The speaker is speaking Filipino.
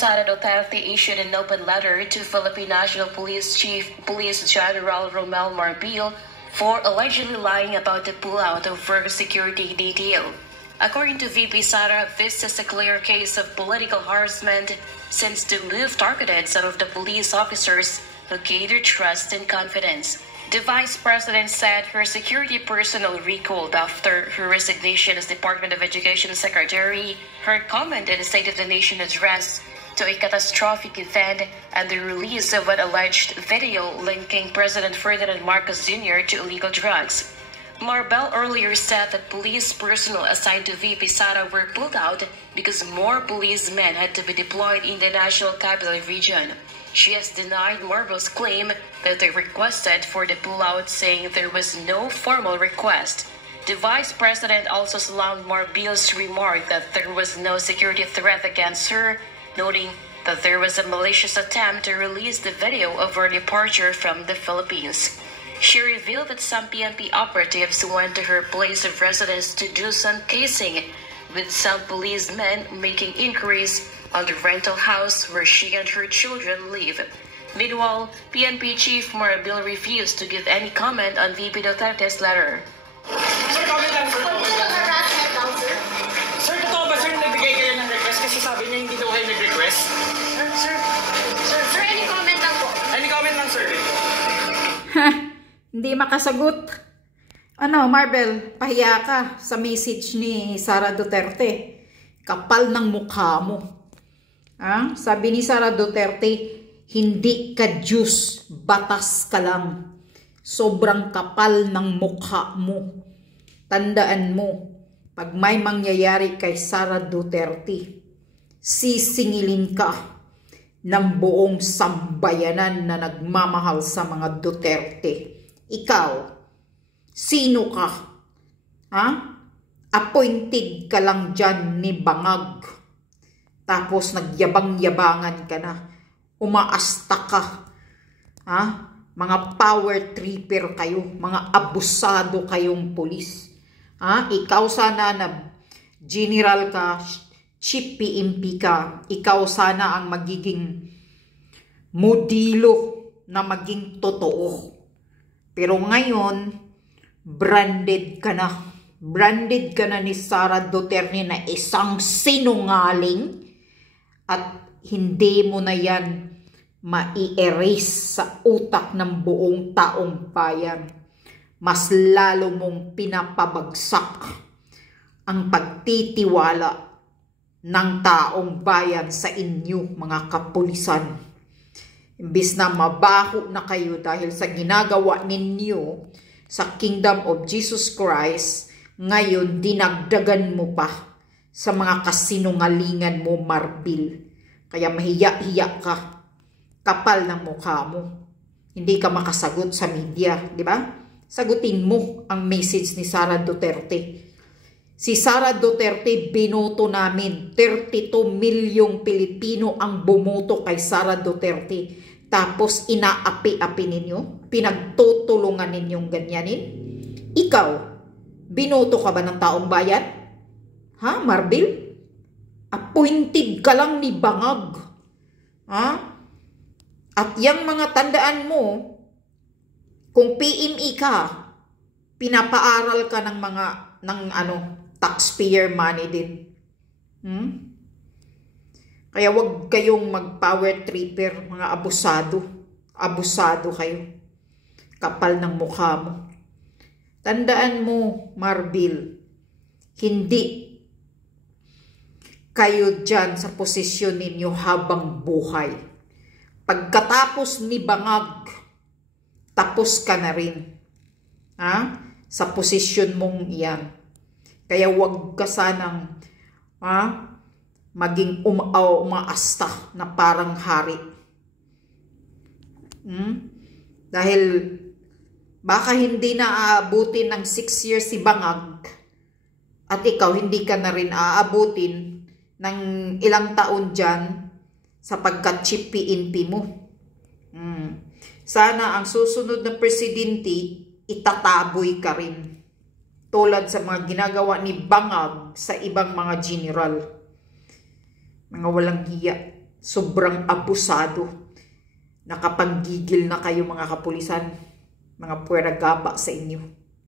Sara Duterte issued an open letter to Philippine National Police Chief Police General Romel Marbil for allegedly lying about the pullout of her security detail. According to VP Sara, this is a clear case of political harassment since the move targeted some of the police officers who gained their trust and confidence. The Vice President said her security personnel recalled after her resignation as Department of Education Secretary. Her comment in the State of the Nation address to a catastrophic event and the release of an alleged video linking President Ferdinand Marcos Jr. to illegal drugs. Marbil earlier said that police personnel assigned to VP Sara were pulled out because more policemen had to be deployed in the National Capital Region. She has denied Marbil's claim that they requested for the pullout, saying there was no formal request. The Vice President also slammed Marbil's remark that there was no security threat against her, noting that there was a malicious attempt to release the video of her departure from the Philippines. She revealed that some PNP operatives went to her place of residence to do some casing, with some policemen making inquiries on the rental house where she and her children live. Meanwhile, PNP Chief Marbil refused to give any comment on VP Duterte's letter. Sir, comment lang, sir. Sir, totoo ba, sir, nagbigay kayo ng request kasi sabi niya hindi daw kayo nag-request? Sir, any comment lang po? Any comment lang, sir? Hindi makasagot. Ano, Marbil, pahiya ka sa message ni Sara Duterte. Kapal ng mukha mo. Sabi ni Sara Duterte, hindi ka Diyos, batas ka lang. Sobrang kapal ng mukha mo. Tandaan mo, pag may mangyayari kay Sara Duterte, sisingilin ka ng buong sambayanan na nagmamahal sa mga Duterte. Ikaw, sino ka? Appointed ka lang dyan ni Bangag. Tapos nagyabang-yabangan ka na. Umaasta ka. Mga power tripper kayo. Mga abusado kayong pulis. Ikaw sana na general ka, chief PNP ka. Ikaw sana ang magiging modelo na maging totoo. Pero ngayon, branded ka na. Branded ka na ni Sara Duterte na isang sinungaling at hindi mo na yan mai-erase sa utak ng buong taong bayan. Mas lalo mong pinapabagsak ang pagtitiwala ng taong bayan sa inyo, mga kapulisan. Imbis na mabaho na kayo dahil sa ginagawa ninyo sa Kingdom of Jesus Christ, ngayon dinagdagan mo pa sa mga kasinungalingan mo, Marbil. Kaya mahiya-hiya ka. Kapal ng mukha mo. Hindi ka makasagot sa media, di ba? Sagutin mo ang message ni Sara Duterte. Si Sara Duterte, binoto namin. 32 milyong Pilipino ang bumoto kay Sara Duterte. Tapos inaapi-api ninyo? Pinagtutulungan ninyong ganyanin? Ikaw, binoto ka ba ng taong bayan? Marbil? Appointed ka lang ni Bangag. At yung mga tandaan mo, kung PME ka, pinapaaral ka ng mga taxpayer money din. Kaya wag kayong mag-power tripper, mga abusado. Abusado kayo. Kapal ng mukha mo. Tandaan mo, Marbil, hindi kayo dyan sa posisyon ninyo habang buhay. Pagkatapos ni Bangag, tapos ka na rin. Sa posisyon mong iyan. Kaya wag ka sanang maging umaasta na parang hari. Dahil baka hindi na aabutin ng 6 years si Bangag at ikaw hindi ka na rin aabutin ng ilang taon dyan sapagkat chief PNP mo. Sana ang susunod na presidente itataboy ka rin. Tulad sa mga ginagawa ni Bangag sa ibang mga general. Mga walang hiya. Sobrang abusado. Nakapanggigil na kayo mga kapulisan. Mga puweragaba sa inyo.